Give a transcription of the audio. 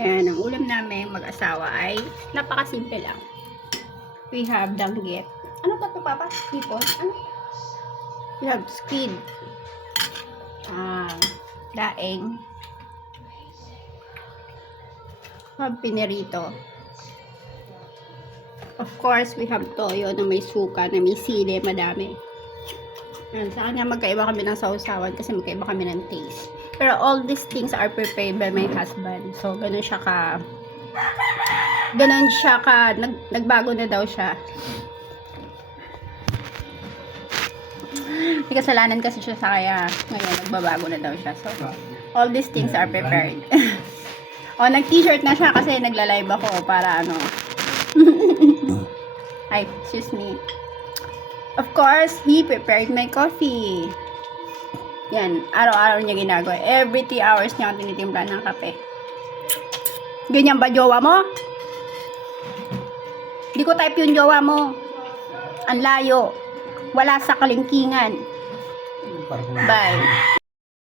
Ayan, ang ulam namin mag-asawa ay napakasimple lang. We have danggit. Ano to Papa? Hipon? Ano? We have squid. Daeng. We have pinirito. Of course, we have toyo na may suka, na may sili, madami. Ayan, sa kanya magkaiba kami ng sausawan kasi magkaiba kami ng taste. Pero all these things are prepared by my husband. So, ganun siya nagbago na daw siya. May kasalanan kasi siya sa kaya ngayon nagbabago na daw siya. So, all these things are prepared. Nag-t-shirt na siya kasi nagla-live ako para ano. Ay, excuse me. Of course, he prepared my coffee. Yan, araw-araw niya ginagawa. Every 3 hours niya ako tinitimpla ng kape. Ganyan ba jowa mo? Di ko type yung jowa mo. Ang layo. Wala sa kalingkingan. Bye.